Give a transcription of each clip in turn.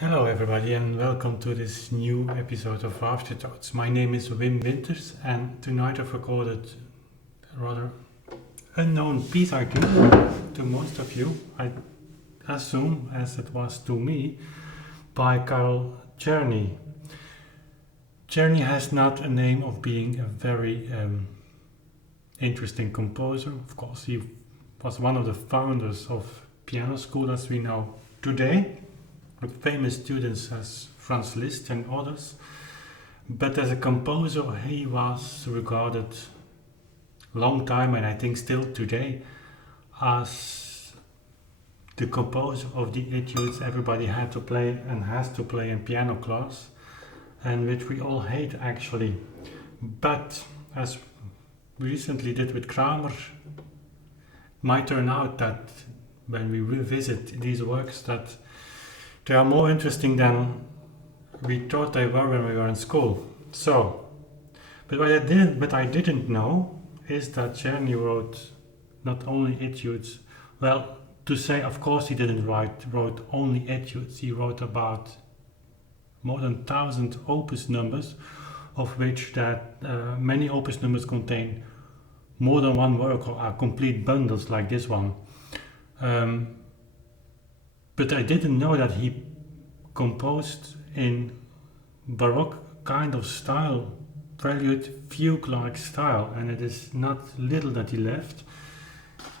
Hello everybody and welcome to this new episode of Afterthoughts. My name is Wim Winters and tonight I've recorded a rather unknown piece I think to most of you, I assume as it was to me, by Czerny. Czerny has not a name of being a very interesting composer. Of course he was one of the founders of piano school as we know today, with famous students as Franz Liszt and others. But as a composer, he was regarded long time, and I think still today, as the composer of the etudes everybody had to play and has to play in piano class, and which we all hate actually. But as we recently did with Kramer, might turn out that when we revisit these works that they are more interesting than we thought they were when we were in school. So, but what I didn't know is that Czerny wrote not only etudes. Well, to say, of course, he didn't wrote only etudes. He wrote about more than 1,000 opus numbers, of which that many opus numbers contain more than one work or are complete bundles like this one. But I didn't know that he composed in Baroque kind of style, Prelude, Fugue-like style, and it is not little that he left.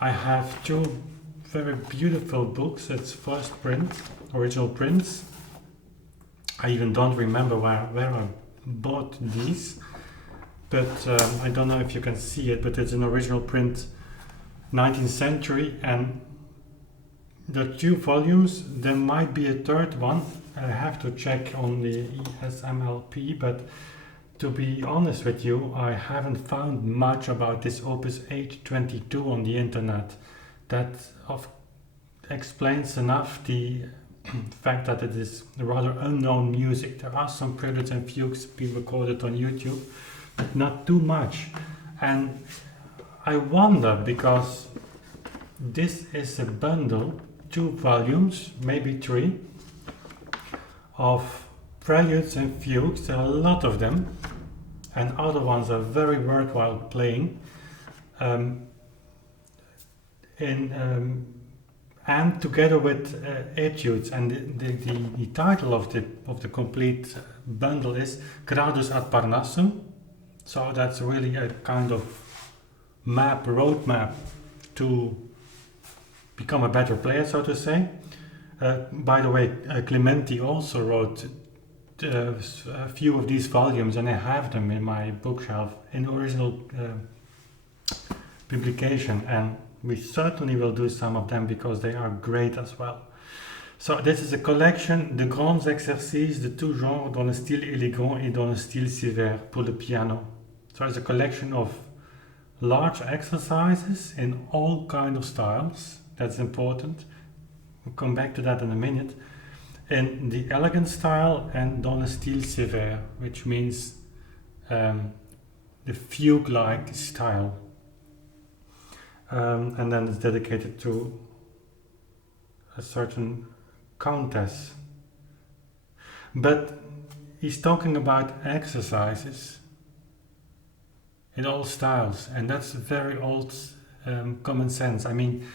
I have two very beautiful books. It's first print, original prints. I even don't remember where I bought these, but I don't know if you can see it, but it's an original print, 19th century, and the two volumes. There might be a third one. I have to check on the ESMLP, but to be honest with you, I haven't found much about this Opus 822 on the internet. That explains enough the fact that it is rather unknown music. There are some preludes and fugues being recorded on YouTube, but not too much. And I wonder, because this is a bundle, 2 volumes, maybe 3, of preludes and fugues. There are a lot of them, and other ones are very worthwhile playing. And together with etudes, and the title of the complete bundle is Gradus ad Parnassum. So that's really a kind of roadmap to become a better player, so to say. By the way, Clementi also wrote a few of these volumes, and I have them in my bookshelf in original publication, and we certainly will do some of them because they are great as well. So this is a collection de grands exercices de tout genre dans le style élégant et dans le style sévère pour le piano. So it's a collection of large exercises in all kind of styles. That's important. We'll come back to that in a minute. In the elegant style and dans le style sévère, which means the fugue-like style. And then it's dedicated to a certain countess. But he's talking about exercises in all styles, and that's very old common sense. I mean,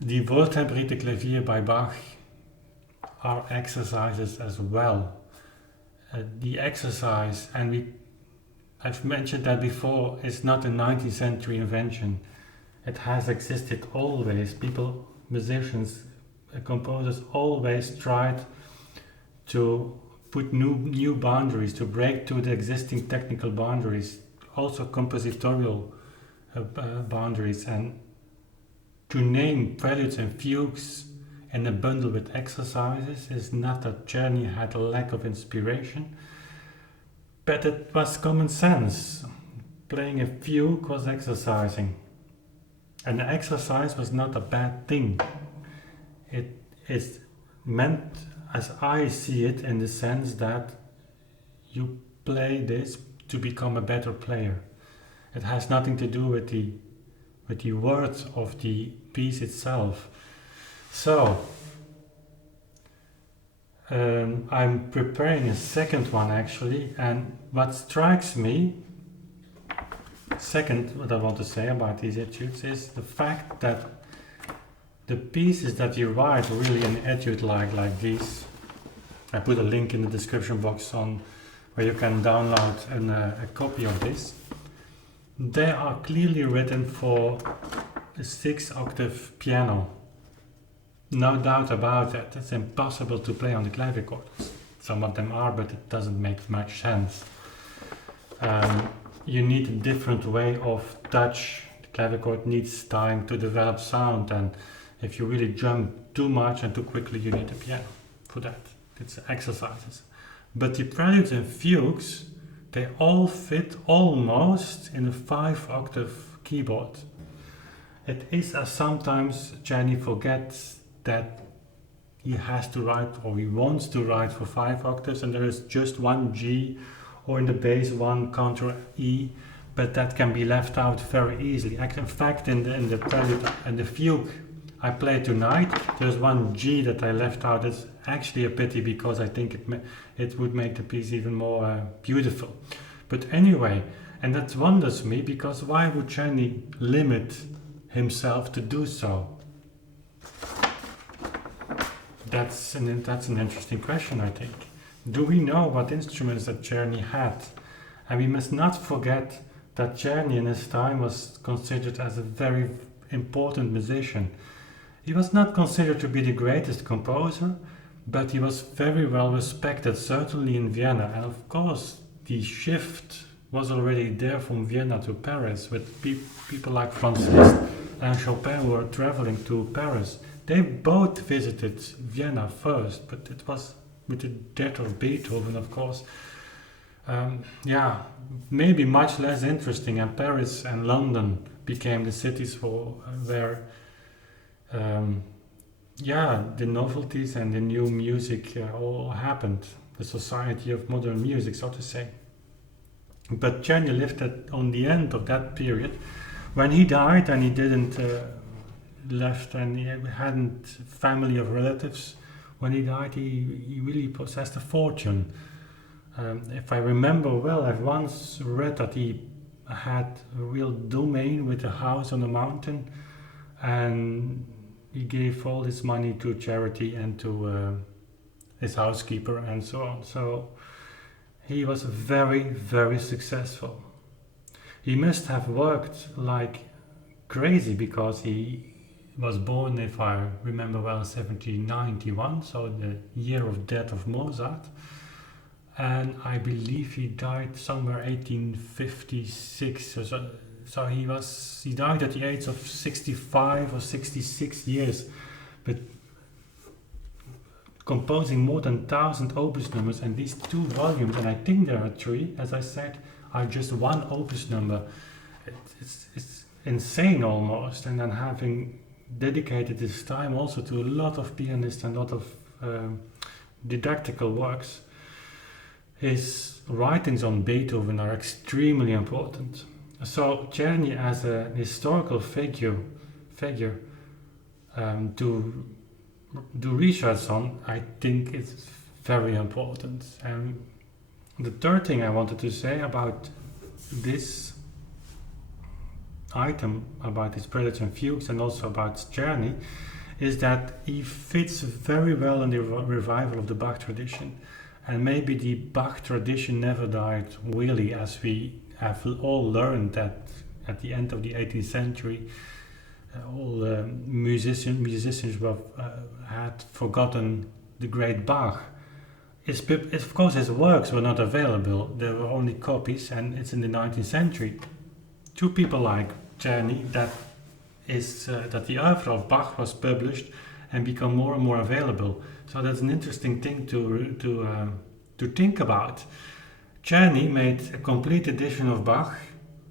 the Wohltemperiertes Klavier by Bach are exercises as well. The exercise, and I've mentioned that before, is not a 19th century invention. It has existed always. People, musicians, composers always tried to put new boundaries, to break through the existing technical boundaries, also compositorial boundaries, and to name preludes and fugues in a bundle with exercises is not that Czerny had a lack of inspiration, but it was common sense. Playing a fugue was exercising, and the exercise was not a bad thing. It is meant, as I see it, in the sense that you play this to become a better player. It has nothing to do with the words of the piece itself. So I'm preparing a second one actually, and what strikes me, second, what I want to say about these etudes is the fact that the pieces that you write really in etude like these. I put a link in the description box on where you can download a copy of this. They are clearly written for a 6-octave piano. No doubt about it. It's impossible to play on the clavichord. Some of them are, but it doesn't make much sense. You need a different way of touch. The clavichord needs time to develop sound, and if you really jump too much and too quickly, you need a piano for that. It's exercises. But the preludes and fugues, they all fit almost in a 5-octave keyboard. It is as sometimes Czerny forgets that he has to write, or he wants to write for 5 octaves, and there is just one G, or in the bass one counter E, but that can be left out very easily. In fact, in the prelude and the fugue I played tonight, there's one G that I left out. It's actually a pity because I think it would make the piece even more beautiful. But anyway, and that wonders me, because why would Czerny limit himself to do so? That's an interesting question, I think. Do we know what instruments that Czerny had? And we must not forget that Czerny in his time was considered as a very important musician. He was not considered to be the greatest composer, but he was very well respected, certainly in Vienna. And of course, the shift was already there from Vienna to Paris, with people like Franz Liszt and Chopin who were traveling to Paris. They both visited Vienna first, but it was with the death of Beethoven, of course. Maybe much less interesting, and Paris and London became the cities where the novelties and the new music all happened, the society of modern music, so to say. But Czerny lived on the end of that period. When he died, and he didn't left, and he hadn't family of relatives, when he died he really possessed a fortune. If I remember well, I've once read that he had a real domain with a house on a mountain, and he gave all his money to charity and to his housekeeper and so on. So he was very, very successful. He must have worked like crazy, because he was born, if I remember well, 1791, so the year of death of Mozart. And I believe he died somewhere 1856 or so. So he died at the age of 65 or 66 years, but composing more than 1,000 opus numbers, and these 2 volumes, and I think there are 3, as I said, are just 1 opus number. It's insane almost. And then having dedicated his time also to a lot of pianists and a lot of didactical works. His writings on Beethoven are extremely important. So Czerny, as a historical figure to do research on, I think it's very important. And the third thing I wanted to say about this item, about his preludes and fugues, and also about Czerny, is that he fits very well in the revival of the Bach tradition. And maybe the Bach tradition never died really, as we have all learned that at the end of the 18th century, all musicians had forgotten the great Bach. Of course, his works were not available. There were only copies, and it's in the 19th century. 2 people like Czerny that the oeuvre of Bach was published and become more and more available. So that's an interesting thing to think about. Czerny made a complete edition of Bach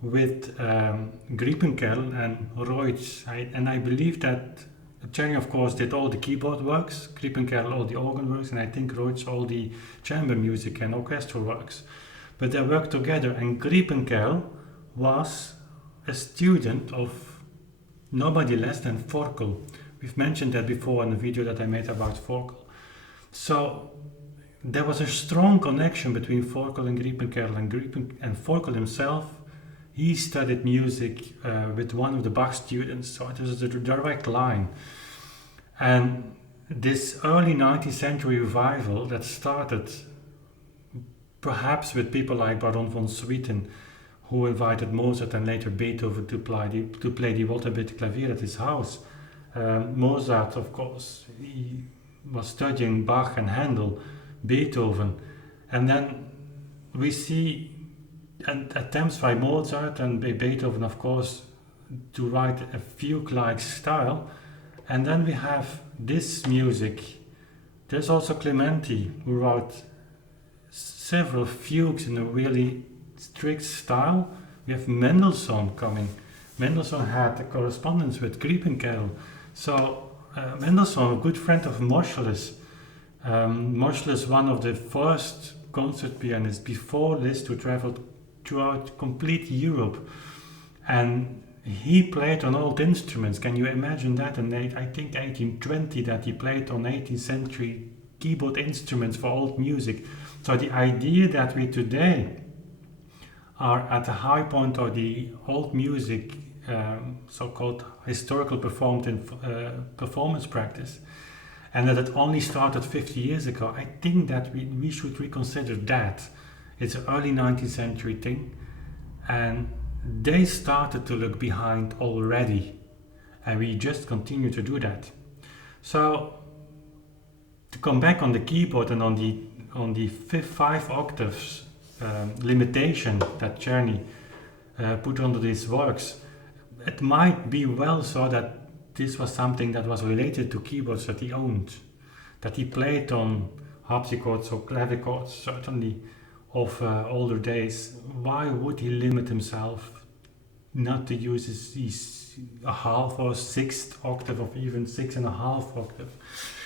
with Griepenkerl and Reutz, and I believe that Czerny, of course, did all the keyboard works, Griepenkerl all the organ works, and I think Reutz all the chamber music and orchestral works. But they worked together, and Griepenkerl was a student of nobody less than Forkel. We've mentioned that before in a video that I made about Forkel. So there was a strong connection between Forkel and Griepenkerl, and Forkel himself. He studied music with one of the Bach students, so it was a direct line. And this early 19th century revival that started perhaps with people like Baron von Swieten, who invited Mozart and later Beethoven to play the Volta-Bitte Klavier at his house. Mozart, of course, he was studying Bach and Handel, Beethoven, and then we see attempts by Mozart and by Beethoven, of course, to write a fugue-like style, and then we have this music. There's also Clementi, who wrote several fugues in a really strict style. We have Mendelssohn coming. Mendelssohn had a correspondence with Griepenkerl. So Mendelssohn, a good friend of Moscheles. Moscheles, one of the first concert pianists before Liszt, who traveled throughout complete Europe. And he played on old instruments. Can you imagine that? In I think 1820, that he played on 18th century keyboard instruments for old music. So the idea that we today are at the high point of the old music, so-called historical performance practice, and that it only started 50 years ago, I think that we should reconsider that. It's an early 19th century thing, and they started to look behind already, and we just continue to do that. So to come back on the keyboard and on the 5 octaves limitation that Czerny put under these works, it might be well so that this was something that was related to keyboards that he owned, that he played on harpsichords or clavichords, certainly of older days. Why would he limit himself not to use his a half or sixth octave, or even 6.5 octave?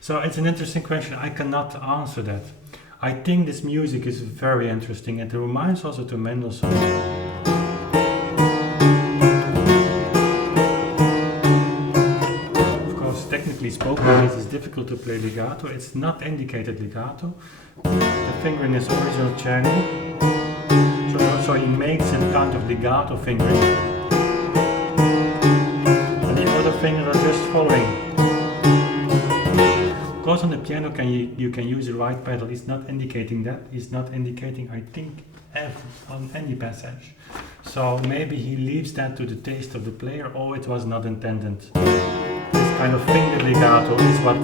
So it's an interesting question. I cannot answer that. I think this music is very interesting, and it reminds also to Mendelssohn. Of course, technically spoken, it is difficult to play legato. It's not indicated legato. The fingering is original Czerny. So he makes a kind of legato fingering. And the other fingers are just following. Of course, on the piano you can use the right pedal. It's not indicating that. It's not indicating, I think, F on any passage. So maybe he leaves that to the taste of the player, or it was not intended. This kind of finger legato is what...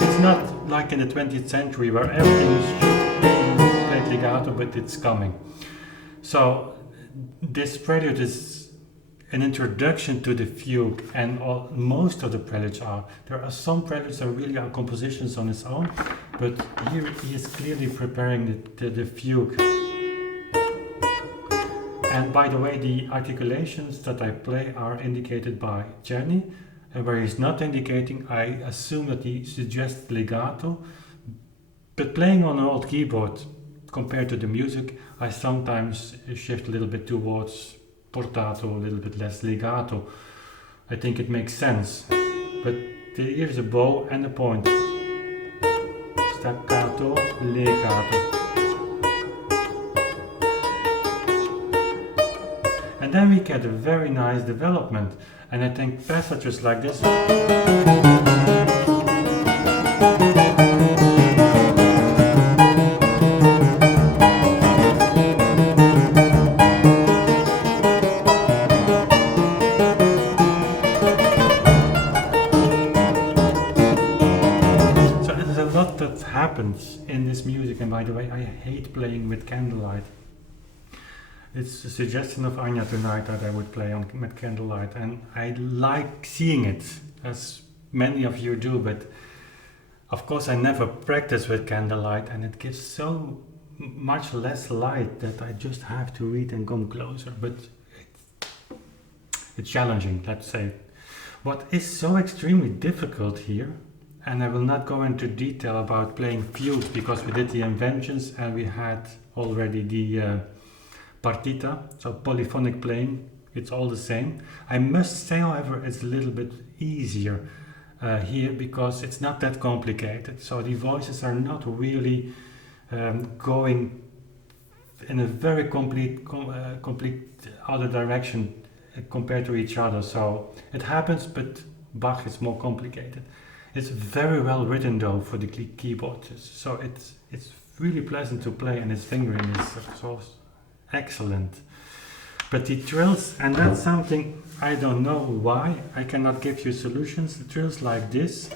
It's not like in the 20th century where everything should be played legato, but it's coming. So this prelude is an introduction to the fugue, and most of the preludes are. There are some preludes that really are compositions on its own, but here he is clearly preparing the fugue. And by the way, the articulations that I play are indicated by Czerny, and where he's not indicating, I assume that he suggests legato. But playing on an old keyboard, compared to the music, I sometimes shift a little bit towards portato, a little bit less legato. I think it makes sense. But here's a bow and a point. Staccato, legato. And then we get a very nice development. And I think passages like this. Happens in this music, and by the way, I hate playing with candlelight. It's a suggestion of Anya tonight that I would play with candlelight, and I like seeing it, as many of you do, but of course I never practice with candlelight, and it gives so much less light that I just have to read and come closer, but it's challenging, let's say. What is so extremely difficult here, and I will not go into detail about playing fugue, because we did the inventions and we had already the partita, so polyphonic playing, it's all the same. I must say, however, it's a little bit easier. here, because it's not that complicated. So the voices are not really going in a very complete other direction compared to each other. So it happens, but Bach is more complicated. It's very well written though for the keyboard, so it's really pleasant to play, and its fingering is so excellent. But the trills, and that's something I don't know why, I cannot give you solutions. The trills like this.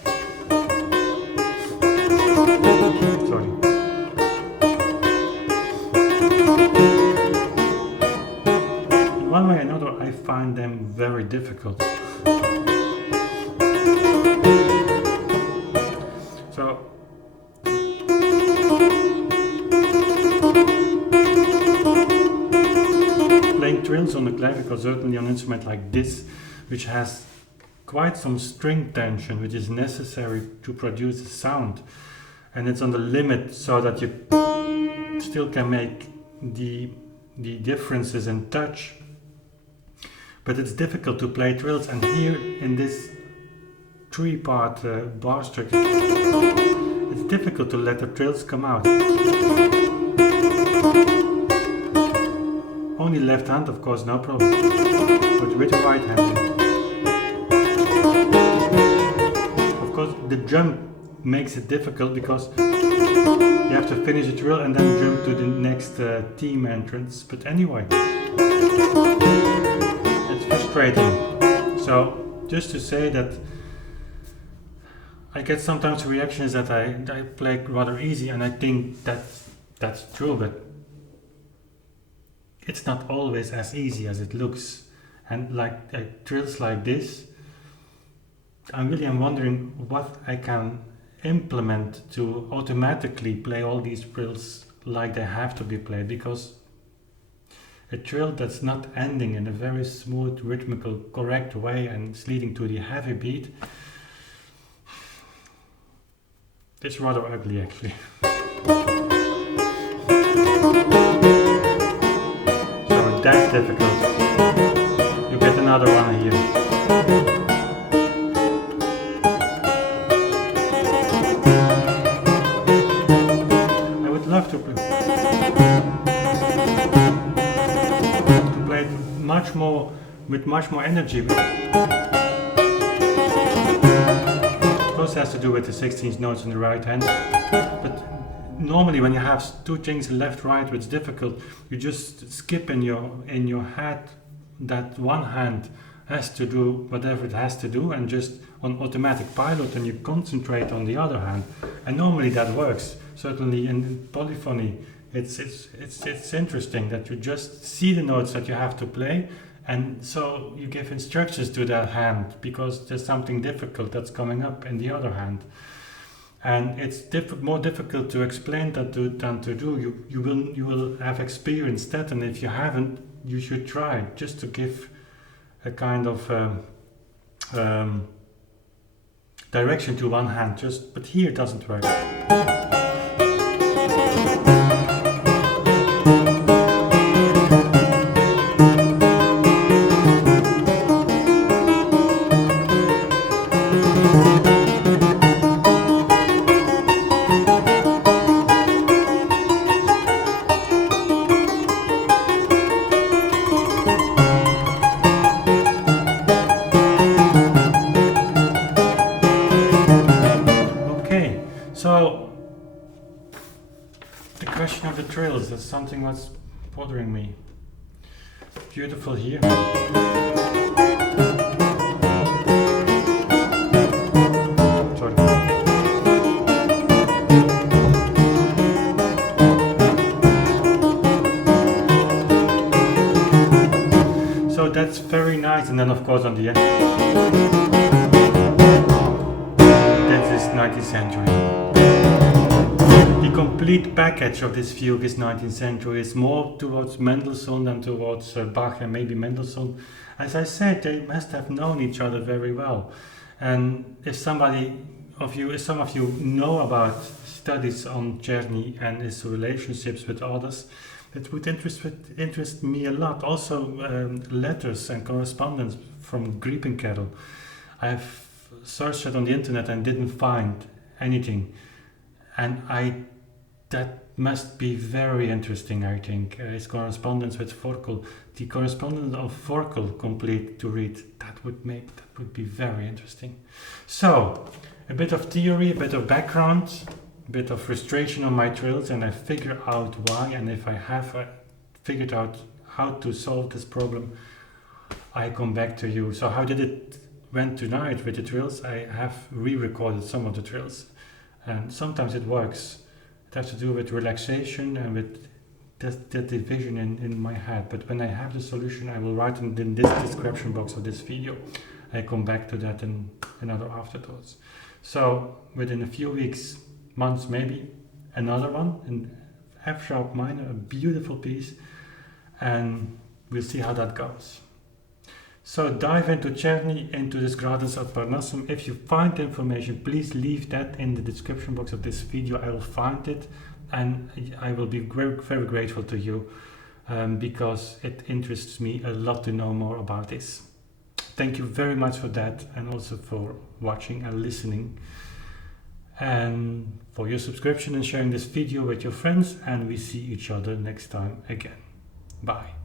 Sorry. In one way or another, I find them very difficult. So playing trills on the clavicle, certainly on an instrument like this, which has quite some string tension, which is necessary to produce a sound, and it's on the limit so that you still can make the differences in touch, but it's difficult to play trills. And here in this three-part bar structure, it's difficult to let the trills come out. Only left hand, of course, no problem, but with the right hand. Of course, the jump makes it difficult because you have to finish a trill and then jump to the next theme entrance. But anyway, it's frustrating. So just to say that I get sometimes reactions that I play rather easy, and I think that's true, but it's not always as easy as it looks. And like trills like this, I really am wondering what I can implement to automatically play all these trills like they have to be played, because a trill that's not ending in a very smooth, rhythmical, correct way and it's leading to the heavy beat, it's rather ugly actually. So that's difficult. You get another one here. I would love to play it much more, with much more energy. Of course it has to do with the 16th notes in the right hand, but normally when you have two things left, right, it's difficult. You just skip in your head that one hand has to do whatever it has to do, and just on automatic pilot, and you concentrate on the other hand, and normally that works. Certainly in polyphony, it's interesting that you just see the notes that you have to play, and so you give instructions to that hand because there's something difficult that's coming up in the other hand. And it's more difficult to explain than to do. You will have experienced that, and if you haven't, you should try just to give a kind of direction to one hand. But here it doesn't work. So, the question of the trills is something that's bothering me. Beautiful here. Sorry. So that's very nice, and then of course on the end, that is 19th century. The complete package of this fugue is 19th century. It's more towards Mendelssohn than towards Bach and maybe Mendelssohn. As I said, they must have known each other very well. And if some of you know about studies on Czerny and his relationships with others, it would interest me a lot. Also letters and correspondence from Griepenkerl. I've searched it on the internet and didn't find anything. And that must be very interesting, I think. His correspondence with Forkel, the correspondence of Forkel complete to read, that would be very interesting. So, a bit of theory, a bit of background, a bit of frustration on my trills, and I figure out why, and if I have figured out how to solve this problem, I come back to you. So how did it went tonight with the trills? I have re-recorded some of the trills, and sometimes it works. It has to do with relaxation and with that division in my head. But when I have the solution, I will write it in this description box of this video. I come back to that in another Afterthoughts. So within a few weeks, months maybe, another one in F sharp minor, a beautiful piece, and we'll see how that goes. So dive into Czerny, into this Gradus ad Parnassum. If you find information, please leave that in the description box of this video. I will find it, and I will be very, very grateful to you because it interests me a lot to know more about this. Thank you very much for that, and also for watching and listening, and for your subscription and sharing this video with your friends, and we see each other next time again. Bye.